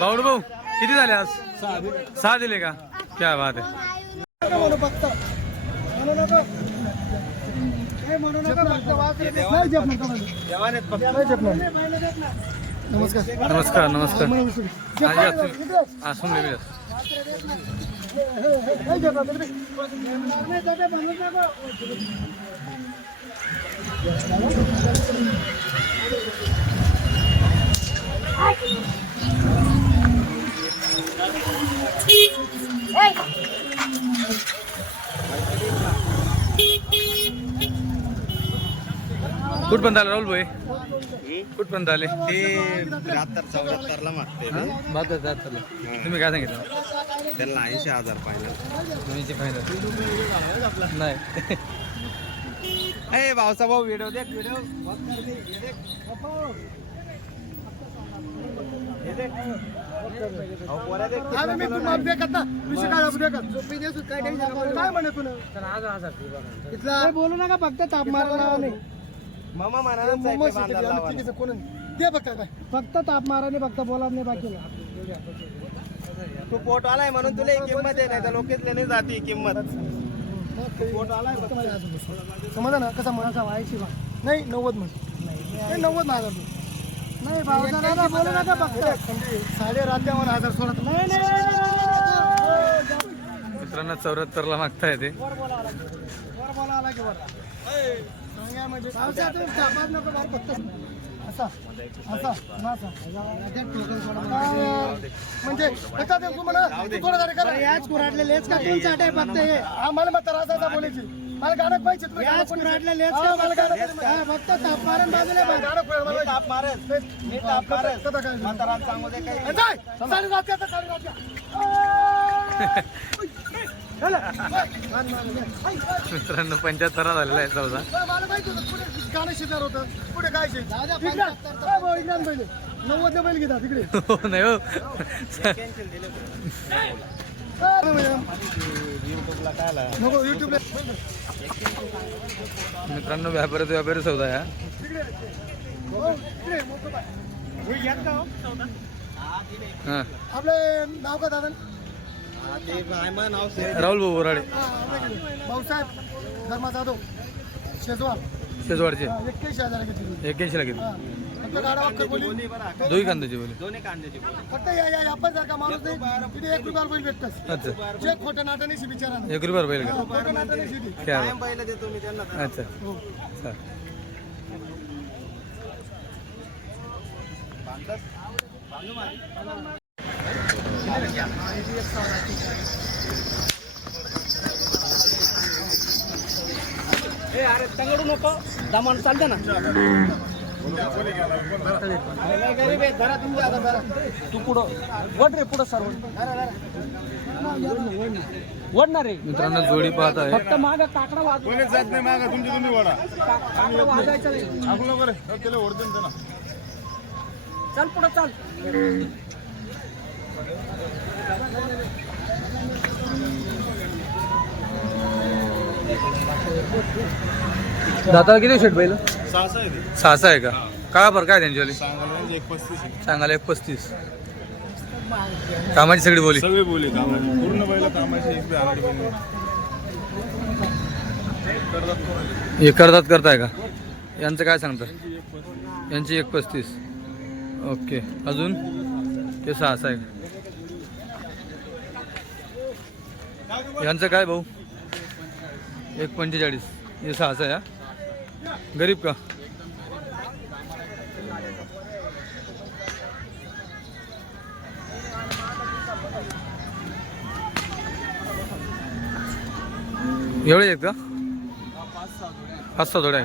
बावड भाऊ किती झाले आज? सहा दिले का? क्या बात आहे. नमस्कार नमस्कार. नमस्कार नको हे कुठपर्यंत आले राहुल भाई? कुठपर्यंत आले ते त्र्याहत्तर चौऱ्याहत्तरला मागते? बहात्तर त्र्याहत्तरला. तुम्ही काय सांगितलं? त्यांना ऐंशी हजार पाहिजे तुम्हीची फायदा नाही. ए भाऊचा भाऊ व्हिडिओ देख व्हिडिओ मी विषय काय म्हणे तुला? इथला बोलू नका फक्त ताप मारायला नाही मामा कोण. दे फक्त काय फक्त ताप माराने फक्त बोला नाही बाकीला तू पोट आलाय म्हणून तुला ही किंमत आहे नाही तर लोकेच नाही जाती किंमत. समजा ना कसा म्हणाचा व्हायची बा नाही नव्वद म्हण. नाही नव्वद माझा तू नाही दादा बोलू नका फक्त. साडे रात्यावर हजार सोळा. नाही. मित्रांनो चौऱ्याहत्तरला मागता येते म्हणजे म्हणजे तुम्हाला थोडं हे. आम्हाला मग त्रास असा बोलायची. मला गाणं पाहिजे फक्त ताप मारण बाजूला ताप मारत मी ताप मारत म्हातारा सांगू दे. मित्रांनो पंच्याहत्तरला झालेला आहे चौदा होतं पुढे गाणं शिकणार होतं. पुढे काय नव्वद बैल घेतात इकडे. हो नाही हो. नको युट्यूबला मित्रांनो व्यापारी व्यापारी आहे हा. हो, बाय. हे आपले नाव का दादा राहुल भाऊ बोराडे हा. भाऊसाहेब धर्मा जाधव शेजवार शेजवाडचे एक्क्याऐंशी हजार घेतली एक्क्याऐंशीला हा. बोली. दोन्ही कांद्याची बोली. फक्त या या आपण जर का माणूस नाही तिथे एक रुपयाला बैल भेटतस अच्छा. जे खोटं नाटं नाही बिचारा एक रुपयावर बैल का खोटं नाटं नाही शिटी क्या कायम पहिलं देतो मी त्यांना. अच्छा. हो. चालेल. अरे तंगडू नको. दमान चालते ना? तू पुढं वड रे पुढं सर वडणार रे मित्रांनो जोडी पाहत आहे. फक्त माग काकडा वाज कोणीच जात नाही मागा तुमची तुम्ही वडा. काकडा वाजायचं नाही. आपण बरं. त्याला ओढतो ना चल पुढं चल. दादा किती शेट सहाशे आहे ते. सहा सहा आहे का? का बरं काय त्यांच्यावाली? सांगायला म्हणजे एक पस्तीस आहे. सांगायला एक पस्तीस. कामाची सगळी बोली. सगळे बोले कामाचे. पूर्ण बैल कामाचे एक बी आराडी बैल. नाही. करतात? हे करतात करताय का? यांचं काय सांगतं यांची एक पस्तीस. ओके. अजून? ते सहा सहा आहे. यांचं काय भाऊ? एक पंचेचाळीस. हे सहा सहा आहे हा? गरीब का? एवढे आहेत का? पाच सहा थोड्या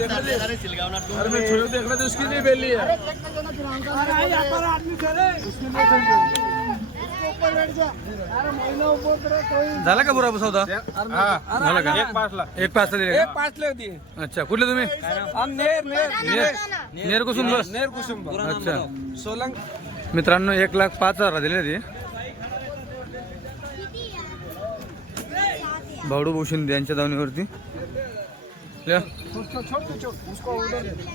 आहे झाला का बुरा सौदा? झाला का? एक पाचला. एक पाचला दिले का? पाचले होती. अच्छा कुठले तुम्ही? नेर नेर. नेर. नेर कुसुम बस. नेर कुसुम अच्छा. सोलंग. मित्रांनो एक लाख पाच हजार दिले ते. भावडू भूषण यांच्या दावणीवरती. लिया छोट छोट छोट छोट उसको उधर दे दो.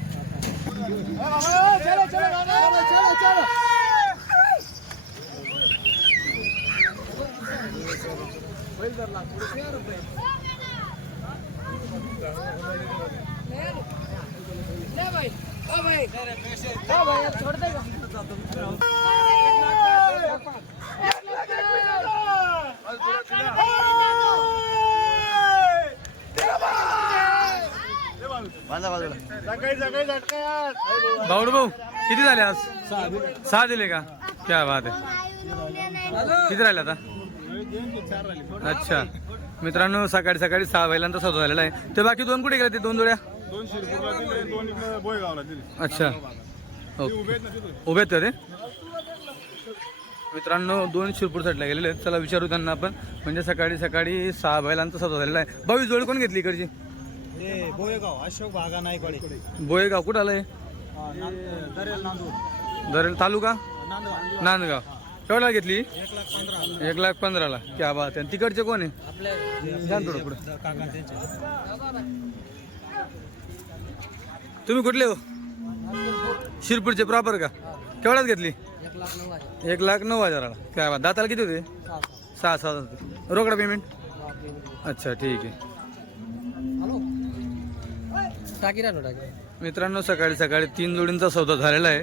हाँ, हाँ, चलो चलो चलो चलो चलो सकाळी सकाळी झटका बावडू भाऊ किती झाले आज? सहा दिले का? क्या बात आहे. किती राहिले आता? अच्छा. मित्रांनो सकाळी सकाळी सहा बैलांचा सौदा झालेला आहे. ते बाकी दोन कुठे गेले ते दोन जोड्या? दोन शिरपूरला दिले दोन इकडे बोयगावला दिले. अच्छा. ओके. उभे आहेत ना तिथे? उभे आहेत का ते? मित्रांनो दोन शिरपूर साईडला गेलेले आहेत. चला विचारू त्यांना आपण. म्हणजे सकाळी सकाळी सहा बैलांचा सौदा झालेला आहे. बावीस जोडी कोण घेतली इकडची? हे बोयगाव अशोक भागा नाईकवाडी बोयगाव कुठं आलंय? दरेल नांदूर. दरेल तालुका? नांदगाव नांदगाव. केवढ्याला घेतली? एक लाख पंधरा एक लाख पंधराला. क्या बात आहे. तिकडचे कोण आहे? आपल्या ध्यान थोडं पुढं. काका त्यांचे तुम्ही कुठले हो? शिरपूरचे प्रॉपर का? केवढ्यात घेतली? एक लाख नऊ हजाराला. काय बात दाताला किती होते? सहा सात होते. रोकडा पेमेंट अच्छा ठीक आहे. मित्रांनो सकाळी सकाळी तीन जोडींचा सौदा झालेला आहे.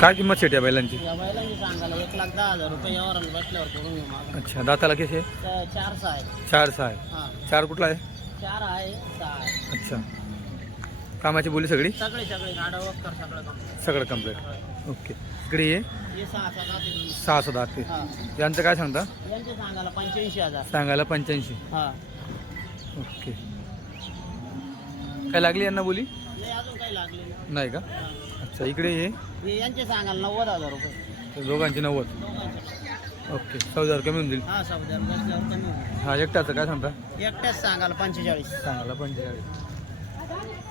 काय किंमत शेट या बैलांची या बैलांची सांगायला एक लाख दहा हजार रुपये यावर बसल्यावर करून घेऊ मागं. अच्छा दाताला कसे तर चार सहा आहे. चार सहा आहे. हा. चार कुठला आहे? चार आहे सहा आहे. अच्छा. कामाची बोली सगळी? सगळे सगळे गाडा वक्कर सगळं काम सगळं कंप्लीट ओके. इकडे ये. हे सहा सहा जाते तुम्ही. सहा सहा ते. हा. यांचं काय सांगता? यांचे सांगायला पंच्याऐंशी हजार. सांगायला पंच्याऐंशी. हा. ओके. काय लागली यांना बोली? नाही अजून काही लागले नाही. का. अच्छा इकडे ये. हे यांचे सांगायला नव्वद हजार रुपये. दोघांची नव्वद. ओके चौदा हजार कमी होऊन जाईल. हा सौद्यावर बसल्यावर कमी होईल हा एकटाचं काय सांगता? एकट्याच सांगायला पंचेचाळीस. सांगायला पंचेचाळीस.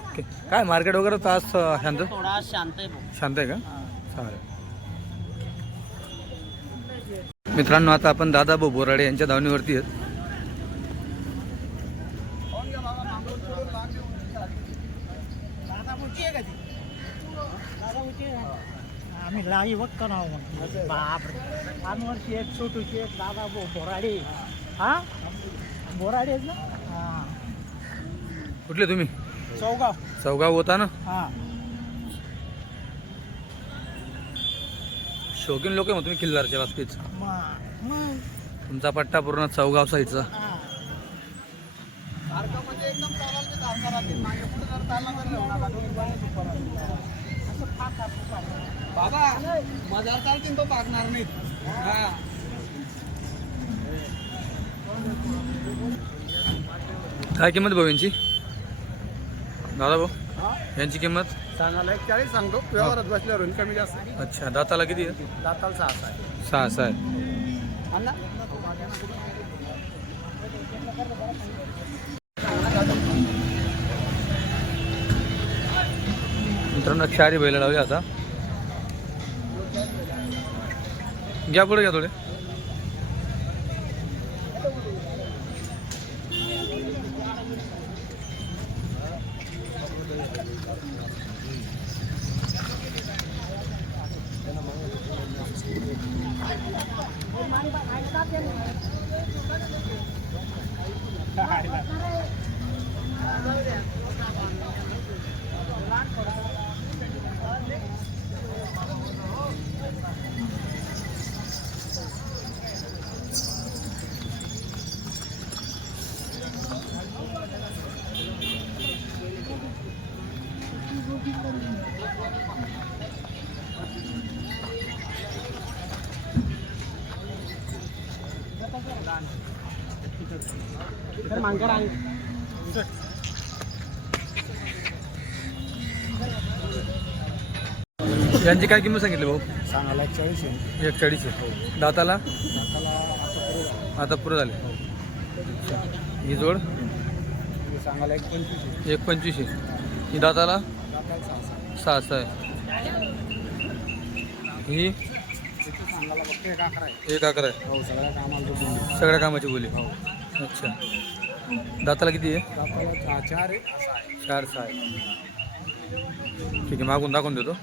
ओके काय मार्केट वगैरे तास शांत थोडा आज शांत आहे भाऊ. शांत आहे का? हा. चालेल. मित्रांनो आता आपण दादा भाऊ बोराडे यांच्या धावणीवरती आहेत. आम्ही लाई वक्क नाव म्हणतो. बापरे. अनवर शेठ छोटू शेठ दादा भो बोराडे. हा? बोराडे आहेत ना? हा. कुठले तुम्ही? चौगाव. चौगाव होता ना? हा. शौकीन लोक आहे मग तुम्ही किल्लारच्या बाबतीत. मग तुमचा पट्टा पूर्ण चौगाव साईडचा हा. सारखं म्हणजे एकदम चालायला ते सारखं राहतील. मागे पुढे जर चालला तर घेऊन आला, दोन्ही बाजूने super राहतील. बाबा मजार चालतील तो पाकणार नाहीत. हा. काय किंमत भाऊ यांची? दादा भाऊ यांची किंमत? सांगायला एक चाळीस सांगतो. व्यवहारात बसल्यावर होईल कमी जास्त. अच्छा दाताला किती आहे? दाताल सहा सहा आहे. सहा सहा आहे. अण्णा मित्रांनो चारी बैल लावले आता. घ्या पुढे घ्या थोडे. यांची काय किंमत सांगितली भाऊ? सांगायला एक चाळीस आहे. एक चाळीस आहे. दाताला? आता पुरं झाले. अच्छा. ही जोड? सांगायला एक पंचवीस एक पंचवीस आहे. ही दाताला? सहा सहा आहे. ही? एक अकरा आहे. हो सगळ्या कामाची बोली. अच्छा. दाताला किती चार आहे चार सहा आहे. ठीक आहे मागून दाखवून देतो.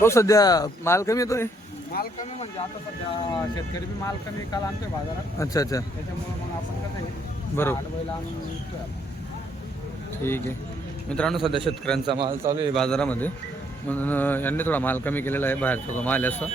हो सध्या माल कमी येतोय? माल कमी म्हणजे आता सध्या शेतकरी बी माल कमी काल आणतोय बाजारात. अच्छा अच्छा. त्याच्यामुळे मग आपण कसं आहे बरोबर. आठ बैल आणून विकतोय आपण. ठीक आहे. मित्रांनो सध्या शेतकऱ्यांचा माल चालू आहे बाजारामध्ये. म्हणून अं, यांनी थोडा माल कमी केलेला आहे बाहेरचा जो माल आहे असा.